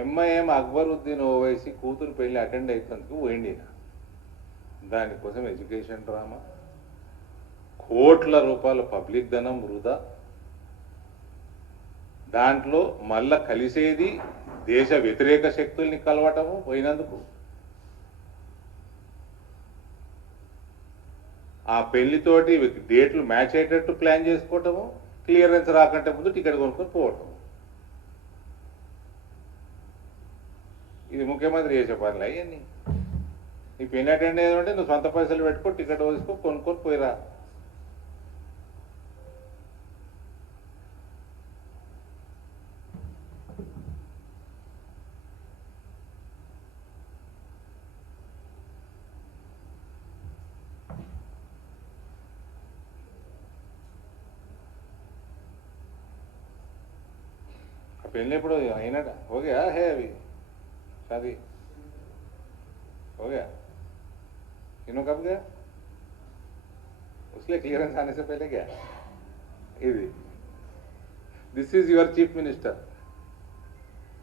MIM Akbaruddin Owaisi కూతురు పెళ్లి attend అవుతుందుకు పోయింది. దానికోసం ఎడ్యుకేషన్ డ్రామా, కోట్ల రూపాయల పబ్లిక్ ధనం వృధా. దాంట్లో మళ్ళా కలిసేది దేశ వ్యతిరేక శక్తుల్ని కలవటము పోయినందుకు. ఆ పెళ్లితోటి డేట్లు మ్యాచ్ అయ్యేటట్టు ప్లాన్ చేసుకోవటము, క్లియరెన్స్ రాకంటే ముందు టికెట్ కొనుక్కొని పోవటం. ఇది ముఖ్యమంత్రి చేసే పనులు అవన్నీ. నీ పెళ్లి అటెండ్ అయ్యేదంటే నువ్వు సొంత పైసలు పెట్టుకో, టికెట్ వేసుకో, కొనుక్కొని పోయిరా. पेन एपड़ो हो गया है अभी शादी हो गया इन्हों कब गया उसलिए क्लियरेंस आने से पहले क्या this is your chief minister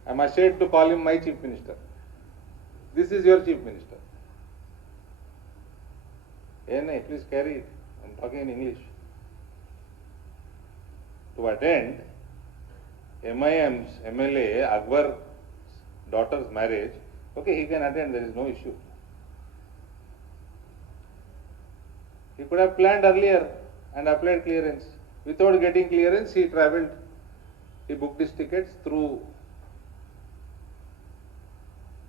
I am ashamed to call him my chief minister this is your chief minister ए नहीं please carry it I am talking in English to attend MIM's MLA Akbar's daughter's marriage, okay, he can attend, there is no issue. He could have planned earlier and applied clearance. Without getting clearance, he travelled, he booked his tickets through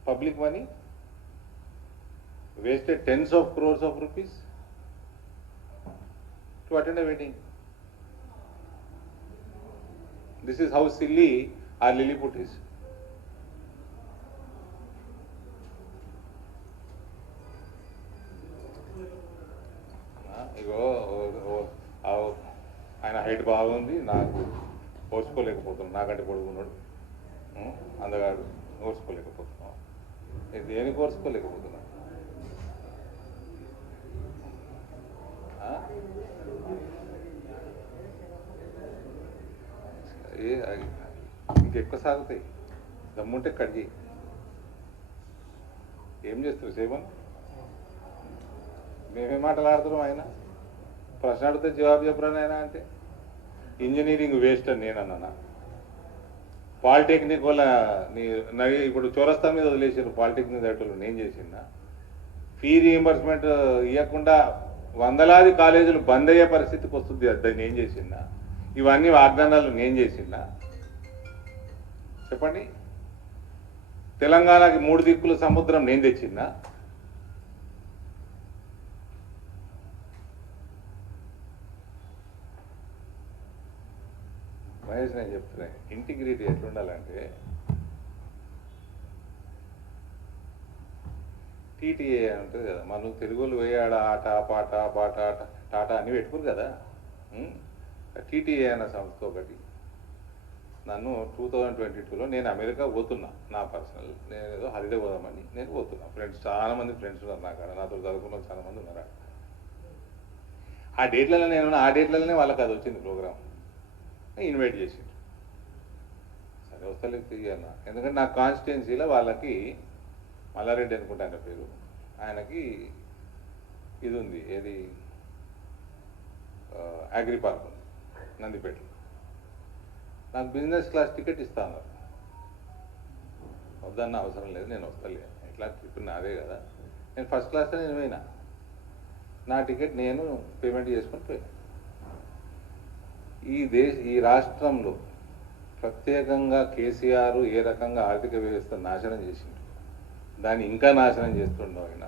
public money, wasted tens of crores of rupees to attend a wedding. This is how silly our Lilliput is. ఆయన height బాగుంది, నాకు ఓర్చుకోలేకపోతున్నాను, నాకంటే పొడుగున్నాడు, అందగాడు ఓర్చుకోలేకపోతున్నాం. దేనికి ఓర్చుకోలేకపోతున్నా? ఇంకెక్కువ సాగుతాయి, దమ్ముంటే కడిగి ఏం చేస్తారు సేవన్? మేమేం మాట్లాడుతున్నాం? ఆయన ప్రశ్న అడిగితే జవాబు చెప్పరాను ఆయన అంటే ఇంజనీరింగ్ వేస్ట్ అని నేను అన్నానా? పాలిటెక్నిక్ వల్ల ఇప్పుడు చౌరస్తా మీద వదిలేసారు పాలిటెక్నిక్ దాంట్లో నేను చేసిందా? ఫీ రీఎంబర్స్మెంట్ ఇవ్వకుండా వందలాది కాలేజీలు బంద్ అయ్యే పరిస్థితికి వస్తుంది, అది నేను చేసిందా? ఇవన్నీ వాగ్దానాలు నేను చేసిందా? చెప్పండి. తెలంగాణకి 3 దిక్కుల సముద్రం నేను తెచ్చిందా? మహేష్ నేను చెప్తున్నా, ఇంటిగ్రిటీ ఎట్లుండాలంటే టీటీఏ ఉంటుంది కదా, మనం తెలుగులో వేయాడ ఆట పాట బాట టాటా అని పెట్టుకోరు కదా. టీటీఏ అన్న సంస్థ ఒకటి నన్ను 2022లో నేను అమెరికా పోతున్నా, నా పర్సనల్, నేను ఏదో హాలిడే పోదామని నేను పోతున్నా. ఫ్రెండ్స్ చాలామంది ఫ్రెండ్స్ ఉన్నారు నాకు, నాతో చదువుకున్న చాలామంది ఉన్నారు. ఆ డేట్లలో నేను ఆ డేట్లలోనే వాళ్ళకి అది వచ్చింది ప్రోగ్రామ్, ఇన్వైట్ చేసింది. సరే వస్తలేదు తీయాల, ఎందుకంటే నా కాన్స్టిట్యున్సీలో వాళ్ళకి మల్లారెడ్డి అనుకుంటా ఆయన పేరు, ఆయనకి ఇది ఉంది, ఏది అగ్రి పార్క్ ఉంది నందిపేటలో. నాకు బిజినెస్ క్లాస్ టికెట్ ఇస్తా అన్నారు. వద్దన్న అవసరం లేదు, నేను వస్తలే, ఇట్లా ట్రిప్ నాదే కదా, నేను ఫస్ట్ క్లాస్లో నేను పోయినా, నా టికెట్ నేను పేమెంట్ చేసుకొని పోయినా. ఈ రాష్ట్రంలో ప్రత్యేకంగా కేసీఆర్ ఏ రకంగా ఆర్థిక వ్యవస్థ నాశనం చేసిండు, దాన్ని ఇంకా నాశనం చేస్తుండవు ఆయన.